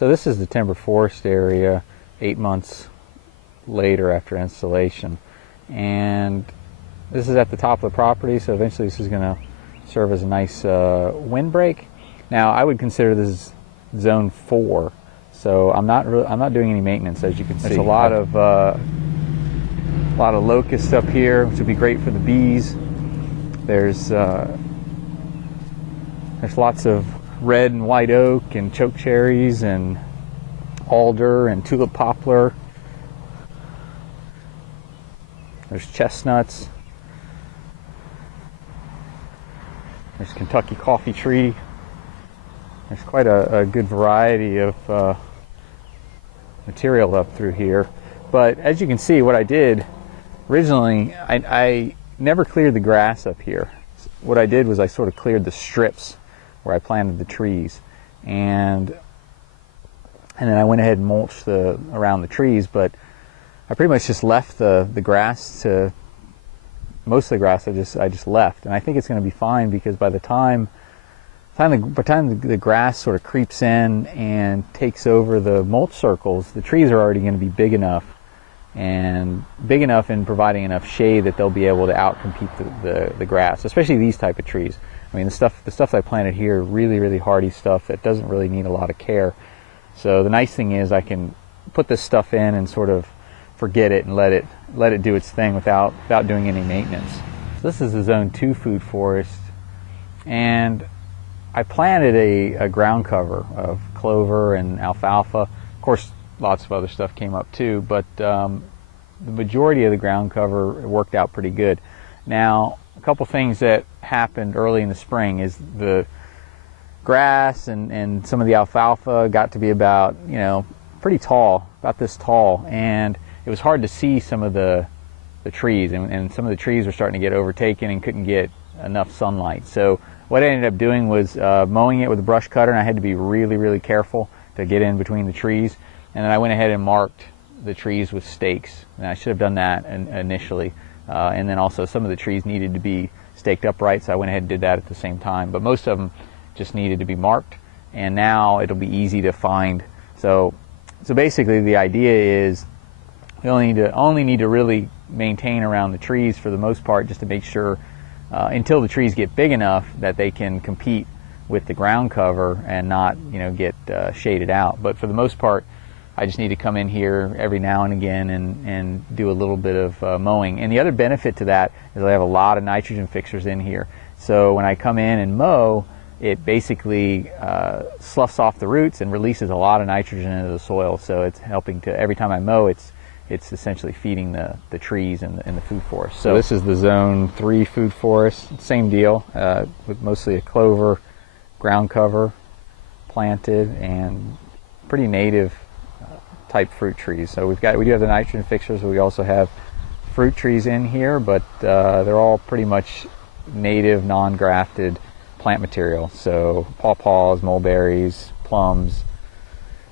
So this is the timber forest area 8 months later after installation. And this is at the top of the property, so eventually this is going to serve as a nice windbreak. Now I would consider this zone 4, so I'm not doing any maintenance, as you can see. There's a lot of locusts up here, which would be great for the bees. There's lots of red and white oak and choke cherries and alder and tulip poplar. There's chestnuts. There's Kentucky coffee tree. There's quite a good variety of material up through here. But as you can see, what I did originally, I never cleared the grass up here. What I did was I sort of cleared the strips where I planted the trees, and then I went ahead and mulched around the trees. But I pretty much just left the grass to, most of the grass I just left, and I think it's going to be fine, because by the time the grass sort of creeps in and takes over the mulch circles, the trees are already going to be big enough in providing enough shade that they'll be able to outcompete the grass, especially these type of trees. I mean, the stuff I planted here, really hardy stuff that doesn't really need a lot of care. So the nice thing is I can put this stuff in and sort of forget it and let it do its thing without doing any maintenance. So this is the Zone 2 food forest, and I planted a ground cover of clover and alfalfa. Of course, lots of other stuff came up too, but the majority of the ground cover worked out pretty good. Now, a couple things that happened early in the spring is the grass and some of the alfalfa got to be about, pretty tall, about this tall, and it was hard to see some of the trees, and some of the trees were starting to get overtaken and couldn't get enough sunlight. So what I ended up doing was mowing it with a brush cutter, and I had to be really careful to get in between the trees. And then I went ahead and marked the trees with stakes, and I should have done that initially. And then also some of the trees needed to be staked upright, so I went ahead and did that at the same time. But most of them just needed to be marked, and now it'll be easy to find. So basically the idea is we only need to really maintain around the trees for the most part, just to make sure until the trees get big enough that they can compete with the ground cover and not get shaded out. But for the most part, I just need to come in here every now and again and do a little bit of mowing. And the other benefit to that is I have a lot of nitrogen fixers in here. So when I come in and mow, it basically sloughs off the roots and releases a lot of nitrogen into the soil. So it's helping to, every time I mow, it's essentially feeding the trees and the food forest. So this is the Zone 3 food forest. Same deal, with mostly a clover ground cover planted and pretty native type fruit trees. So we do have the nitrogen fixers, but we also have fruit trees in here, but they're all pretty much native, non-grafted plant material. So pawpaws, mulberries, plums,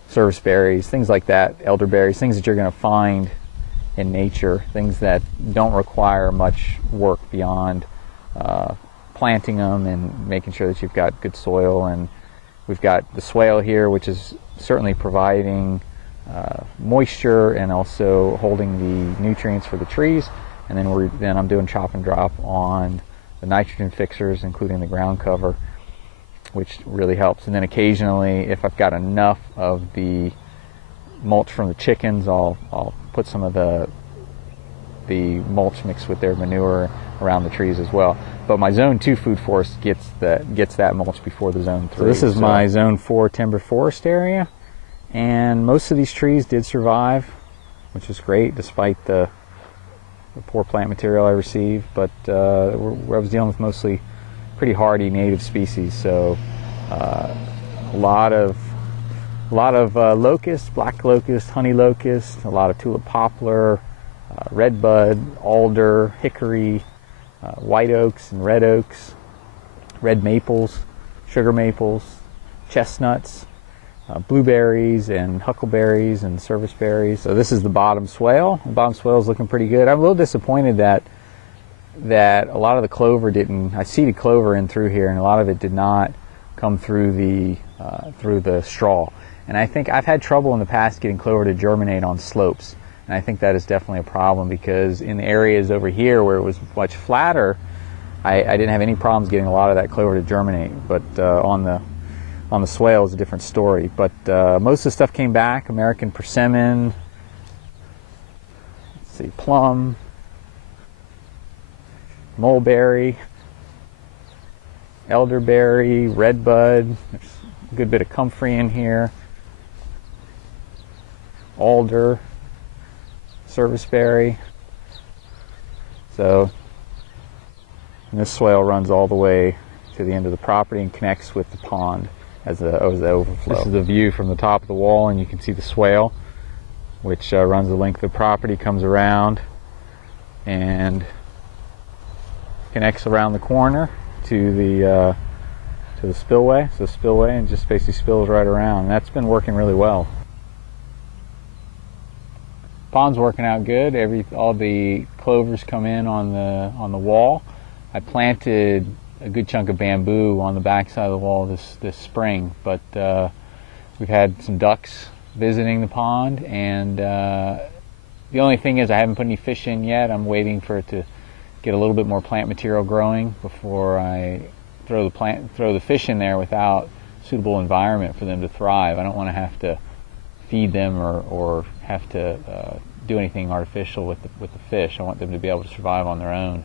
serviceberries, things like that, elderberries, things that you're going to find in nature, things that don't require much work beyond planting them and making sure that you've got good soil. And we've got the swale here, which is certainly providing moisture and also holding the nutrients for the trees. And then I'm doing chop and drop on the nitrogen fixers, including the ground cover, which really helps. And then occasionally, if I've got enough of the mulch from the chickens, I'll put some of the mulch mixed with their manure around the trees as well. But my Zone 2 food forest gets that mulch before the Zone 3. So this is my Zone 4 timber forest area, and most of these trees did survive, which is great despite the poor plant material I received. But I was dealing with mostly pretty hardy native species, so a lot of locust, black locust, honey locust, a lot of tulip poplar, redbud, alder, hickory, white oaks and red oaks, red maples, sugar maples, chestnuts, blueberries and huckleberries and serviceberries. So this is the bottom swale. The bottom swale is looking pretty good. I'm a little disappointed that a lot of the clover didn't. I seeded clover in through here, and a lot of it did not come through the straw. And I think I've had trouble in the past getting clover to germinate on slopes. And I think that is definitely a problem, because in the areas over here where it was much flatter, I didn't have any problems getting a lot of that clover to germinate. But on the swale is a different story. But most of the stuff came back. American persimmon, let's see, plum, mulberry, elderberry, redbud. There's a good bit of comfrey in here. Alder, serviceberry. So this swale runs all the way to the end of the property and connects with the pond as the overflow. This is the view from the top of the wall, and you can see the swale, which runs the length of the property, comes around and connects around the corner to the spillway. So spillway, and just basically spills right around. And that's been working really well. Pond's working out good. All the clovers come in on the wall. I planted a good chunk of bamboo on the back side of the wall this spring, but we've had some ducks visiting the pond, and the only thing is I haven't put any fish in yet. I'm waiting for it to get a little bit more plant material growing before I throw the fish in there without suitable environment for them to thrive. I don't want to have to feed them or have to do anything artificial with the fish. I want them to be able to survive on their own.